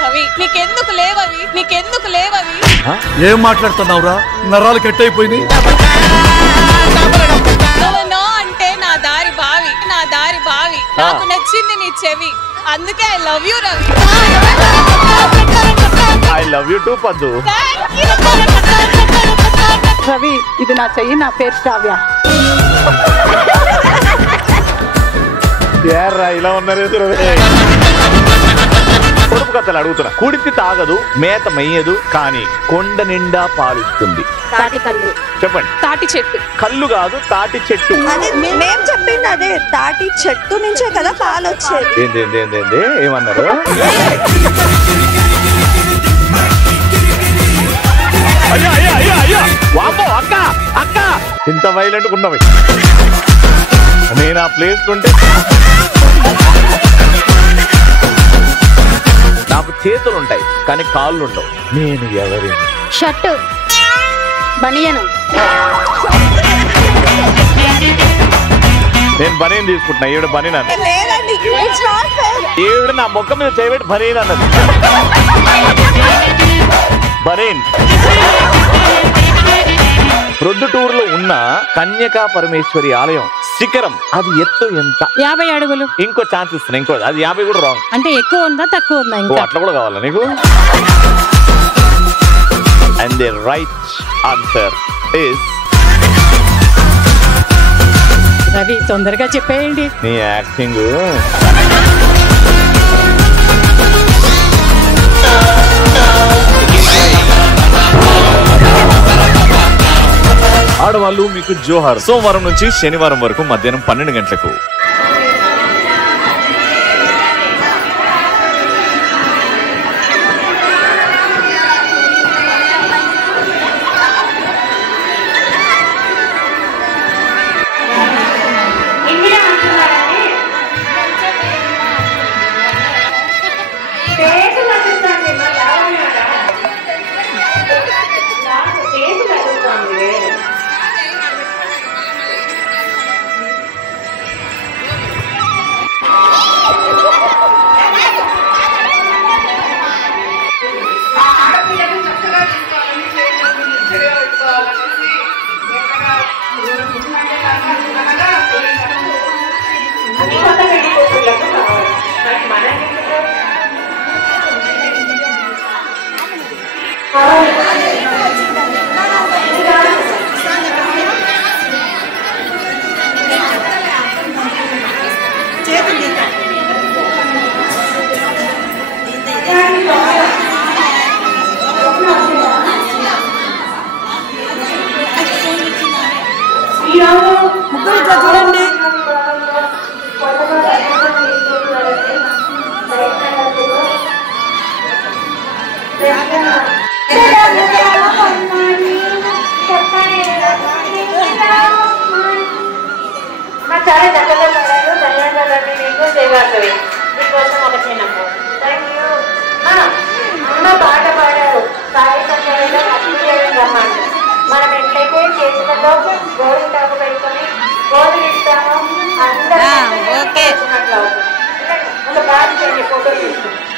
కవి, నీకెందుకు లేవవి, నీకెందుకు లేవవి? ఏం మాట్లాడుతున్నావురా? నరాలు కట్ అయిపోయింది. నో అంటే నా దారి బావి, నా దారి బావి. నాకు నచ్చింది నీ చెవి, అందుకే I love you Ravi. I love you two పద్దు. రవి, ఇది నా చెయ్యి, నా పేరు శ్రావ్య. ఇలా ఉన్నారు. పొడుపు కథలు అడుగుతున్నా. కుడితి తాగదు, మేత మెయ్యదు, కానీ కొండ నిండా పాలిస్తుంది. చెప్పండి. తాటి చెట్టు. కళ్ళు కాదు, తాటి చెట్టు. మేము చెప్పింది అదే, తాటి చెట్టు నుంచే కదా పాలు వచ్చేది. ఏంటి ఏమన్నారు? అక్క అక్క ఇంత వైలెంట్ ఉన్నవి. నేను ఆ ప్లేస్ ఉంటే నాకు చేతులు ఉంటాయి కానీ కాళ్ళు ఉండవు. నేను ఎవరి షర్టు, బనియను. నేను బనీన్ తీసుకుంటున్నా. ఈవిడ బనీన్ అన్నది. ఈవిడ నా ముఖం మీద చేయబెట్టి బనీన్ అన్నది. బనీన్. ప్రొద్దుటూరులో ఉన్న కన్యకా పరమేశ్వరి ఆలయం శిఖరం, అది ఎత్తు ఎంత? 50 అడుగులు. ఇంకో ఛాన్స్ ఇస్తున్నా. ఇంకో అది 50 కూడా రాంగ్. అంటే ఎక్కువ ఉందా తక్కువ ఉందా? ఇంకా అట్లా కూడా కావాలా నీకు? And the right answer is Ravi, తొందరగా చెప్పేయండి. నీ యాక్టింగ్. ఆడవాళ్ళు మీకు జోహార్. సోమవారం నుంచి శనివారం వరకు మధ్యాహ్నం 12 గంటలకు. చూడండి. చాలా చక్కగా పడారు. ధన్యవాదాలు మీకు. సేవాకవి మీకోసం ఒక చిన్న థ్యాంక్ యూ. అమ్మ పాట పాడారు. సాయి సంధ్యలో అత్యుజయం రమ్మండి. మనం ఎట్లయితే చేతులలో గోరింటాకు పెట్టుకొని గోధులు ఇస్తామో అందరూ ఒక బాగా చేయండి. ఫోటో తీసుకుంటాం.